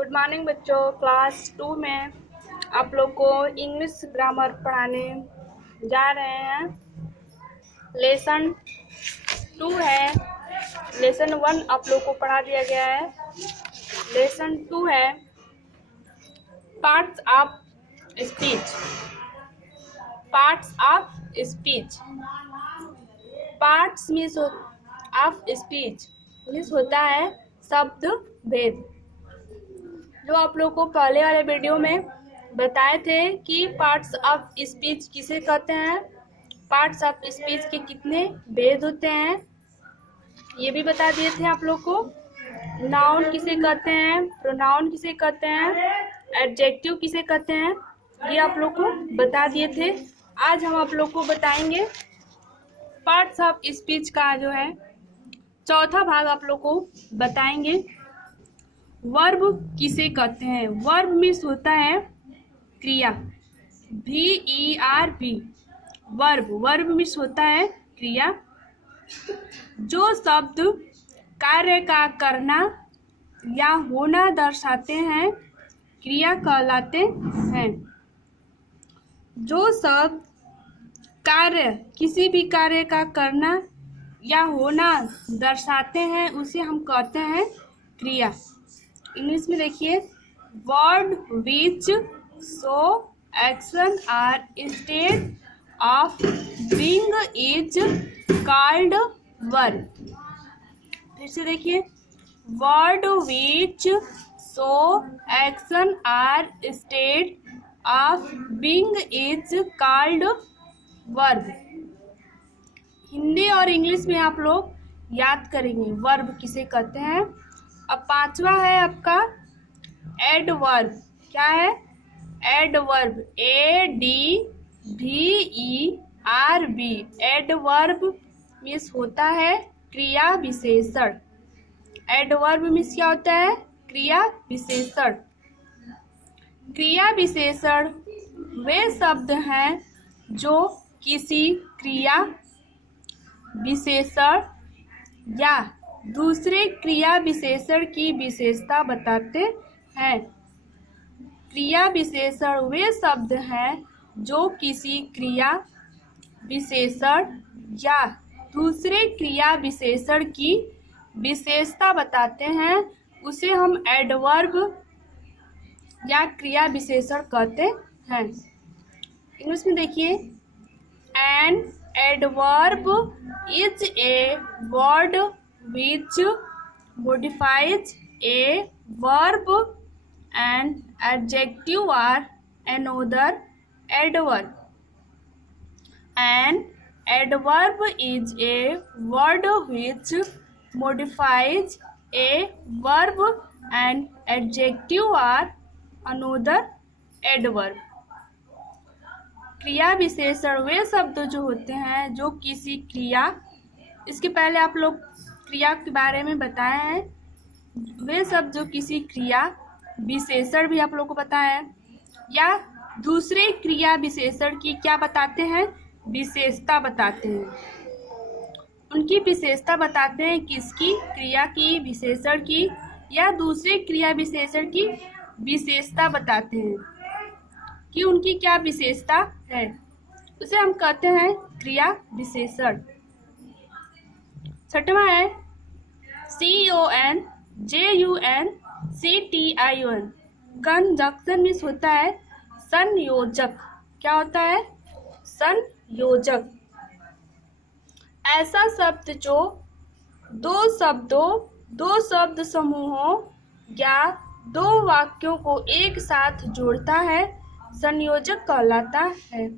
Good morning बच्चों। Class 2 में आप लोग को इंग्लिश ग्रामर पढ़ाने जा रहे हैं। लेसन 2 है। लेसन 1 आप लोग को पढ़ा दिया गया है। लेसन 2 है parts of speech. Parts of speech. Parts means of speech means होता है शब्द भेद। जो आप लोग को पहले वाले वीडियो में बताए थे कि पार्ट्स ऑफ स्पीच किसे कहते हैं, पार्ट्स ऑफ स्पीच के कितने भेद होते हैं, ये भी बता दिए थे आप लोग को। नाउन किसे कहते हैं, प्रोनाउन किसे कहते हैं, एडजेक्टिव किसे कहते हैं, ये आप लोग को बता दिए थे। आज हम आप लोग को बताएंगे पार्ट्स ऑफ स्पीच का जो है चौथा भाग आप लोग को बताएंगे। वर्ब किसे कहते हैं। वर्ब मीन्स होता है क्रिया, VERB। वर्ब मीन्स होता है क्रिया। जो शब्द कार्य का करना या होना दर्शाते हैं क्रिया कहलाते हैं। जो शब्द कार्य किसी भी कार्य का करना या होना दर्शाते हैं उसे हम कहते हैं क्रिया। इंग्लिश में देखिए, word which show action are instead of being is called verb. फिर से देखिए, word which show action are instead of being is called verb. Hindi और इंग्लिश में आप लोग याद करेंगे वर्ब किसे कहते हैं। अब पांचवा है आपका एडवर्ब। क्या है? Adverb, ADVERB। एडवर्ब मीन्स होता है क्रिया विशेषण। एडवर्ब मीन्स क्या होता है? क्रिया विशेषण। क्रिया विशेषण वे शब्द हैं जो किसी क्रिया विशेषण या दूसरे क्रिया विशेषण की विशेषता बताते हैं। क्रिया विशेषण वे शब्द हैं जो किसी क्रिया विशेषण या दूसरे क्रिया विशेषण की विशेषता बताते हैं, उसे हम एडवर्ब या क्रिया विशेषण कहते हैं। इंग्लिश में देखिए, an adverb is a word which modifies a verb and adjective are another adverb. An adverb is a word which modifies a verb and adjective are another adverb. क्रिया विशेषण वे शब्द जो होते हैं जो किसी क्रिया, इसके पहले आप लोग क्रिया के बारे में बताए हैं। वे शब्द जो किसी क्रिया विशेषण भी आप लोग को पता है या दूसरे क्रिया विशेषण की क्या बताते हैं? विशेषता बताते हैं। उनकी विशेषता बताते हैं किसकी? क्रिया की, विशेषण की या दूसरे क्रिया विशेषण की विशेषता बताते हैं कि उनकी क्या विशेषता है, उसे हम कहते हैं क्रिया विशेषण। छठवां है CONJUNCTION। कंजक्शन मीन्स होता है संयोजक। क्या होता है? संयोजक। ऐसा शब्द जो दो शब्द समूहों या दो वाक्यों को एक साथ जोड़ता है संयोजक कहलाता है।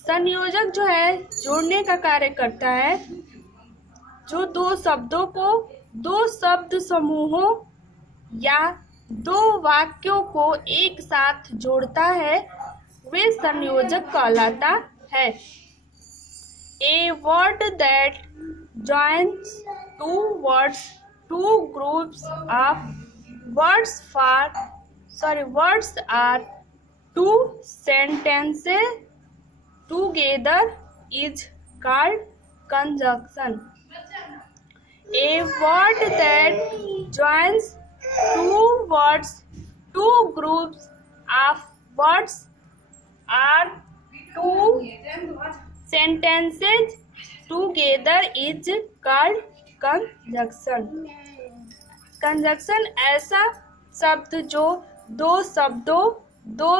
संयोजक जो है जोड़ने का कार्य करता है। जो दो शब्दों को दो शब्द समूहों या दो वाक्यों को एक साथ जोड़ता है वे संयोजक कहलाता है। A word that joins two words, two groups of words are two sentences together is called conjunction. A word that joins two words words. Two groups of words or two sentences together is called conjunction. Conjunction ऐसा शब्द जो दो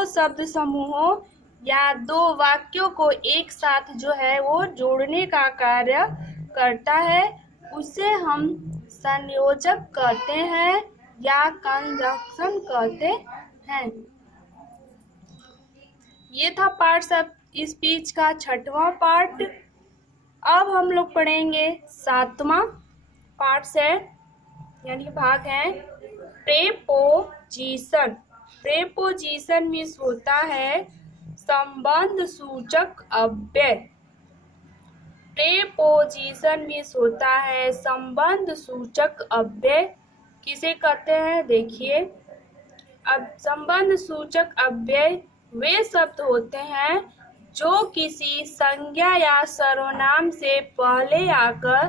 शब्द समूहों या दो वाक्यों को एक साथ जो है वो जोड़ने का कार्य करता है, उसे हम संयोजक कहते हैं या कंजक्शन कहते हैं। ये था पार्ट्स ऑफ स्पीच का 6वां पार्ट। अब हम लोग पढ़ेंगे 7वां पार्ट है, यानी भाग है प्रेपोजिशन। प्रेपोजिशन मीन्स होता है संबंध सूचक अव्यय। प्रेपोजिशन मीन्स होता है संबंध सूचक अव्यय। किसे कहते हैं देखिए, अब संबंध सूचक अव्यय वे शब्द होते हैं जो किसी संज्ञा या सर्वनाम से पहले आकर,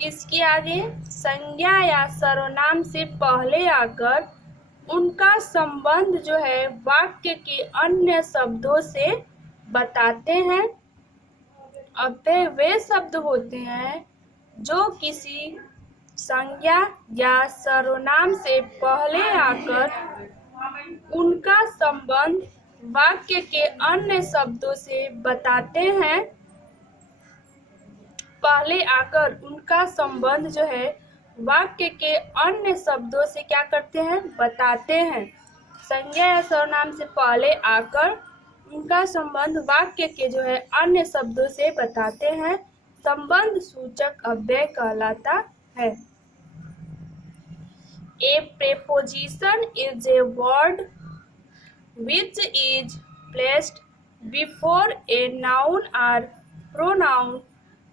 किसके आगे, संज्ञा या सर्वनाम से पहले आकर उनका संबंध जो है वाक्य के अन्य शब्दों से बताते हैं। अव्यय वे शब्द होते हैं जो किसी संज्ञा या सर्वनाम से पहले आकर उनका संबंध वाक्य के अन्य शब्दों से बताते हैं। पहले आकर उनका संबंध जो है वाक्य के अन्य शब्दों से क्या करते हैं, बताते हैं। संज्ञा या सर्वनाम से पहले आकर उनका संबंध वाक्य के जो है अन्य शब्दों से बताते हैं, संबंध सूचक अव्यय कहलाता है। A preposition is a word which is placed before a noun or pronoun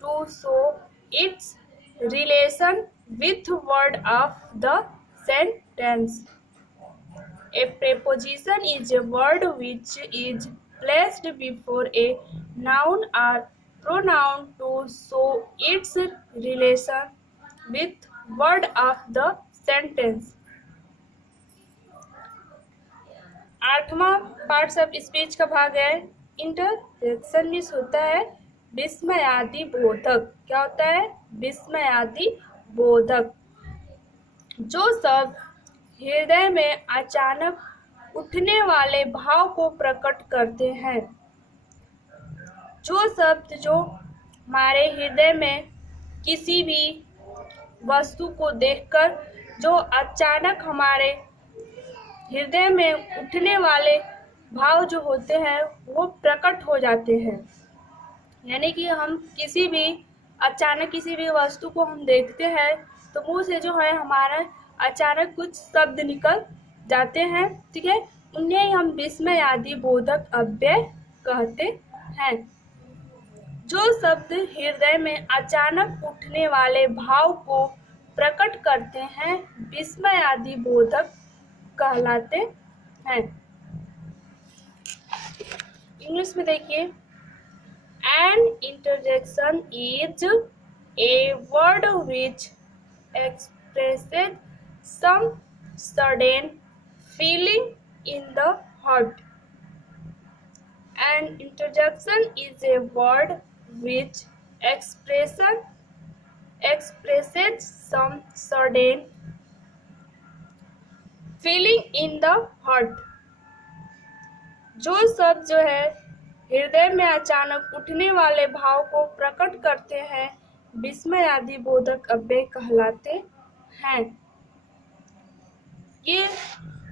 to show its relation with word of the sentence. A preposition is a word which is placed before a noun or pronoun to show its relation with word of the sentence. 8वां parts of speech का भाग है interjection. Means होता है विस्मयादि बोधक। क्या होता है, विस्मयादि बोधक। जो शब्द हृदय में अचानक उठने वाले भाव को प्रकट करते हैं, जो शब्द जो हमारे हृदय में किसी भी वस्तु को देखकर जो अचानक हमारे हृदय में उठने वाले भाव जो होते हैं वो प्रकट हो जाते हैं। यानी कि हम किसी भी अचानक किसी भी वस्तु को हम देखते हैं तो मुंह से जो है हमारा अचानक कुछ शब्द निकल जाते हैं, ठीक है, उन्हें हम विस्मयादि बोधक अव्यय कहते हैं। जो शब्द हृदय में अचानक उठने वाले भाव को प्रकट करते हैं विस्मयादि बोधक कहलाते हैं। इंग्लिश में देखिए, an interjection is a word which expresses some sudden feeling in the heart. An interjection is a word which expresses some sudden feeling in the heart. जो शब्द जो है हृदय में अचानक उठने वाले भाव को प्रकट करते हैं विस्मयादि बोधक अव्यय कहलाते हैं। ये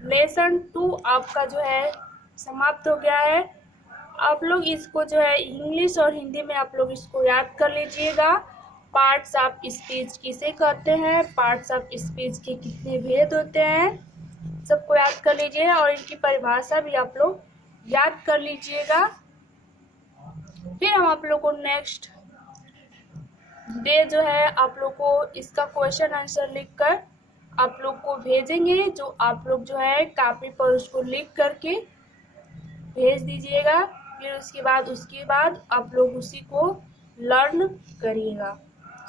लेसन 2 आपका जो है समाप्त हो गया है। आप लोग इसको जो है इंग्लिश और हिंदी में आप लोग इसको याद कर लीजिएगा। पार्ट्स ऑफ स्पीच किसे कहते हैं, पार्ट्स ऑफ स्पीच के कितने भेद होते हैं, सबको याद कर लीजिए और इनकी परिभाषा भी आप लोग याद कर लीजिएगा। फिर हम आप लोग को नेक्स्ट डे जो है आप लोग को इसका क्वेश्चन आंसर लिखकर आप लोग को भेजेंगे, जो आप लोग जो है कॉपी पर उसको लिख करके भेज दीजिएगा। फिर उसके बाद आप लोग उसी को लर्न करिएगा।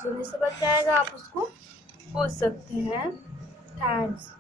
जो नहीं समझ में आएगा आप उसको पूछ सकते हैं। थैंक्स।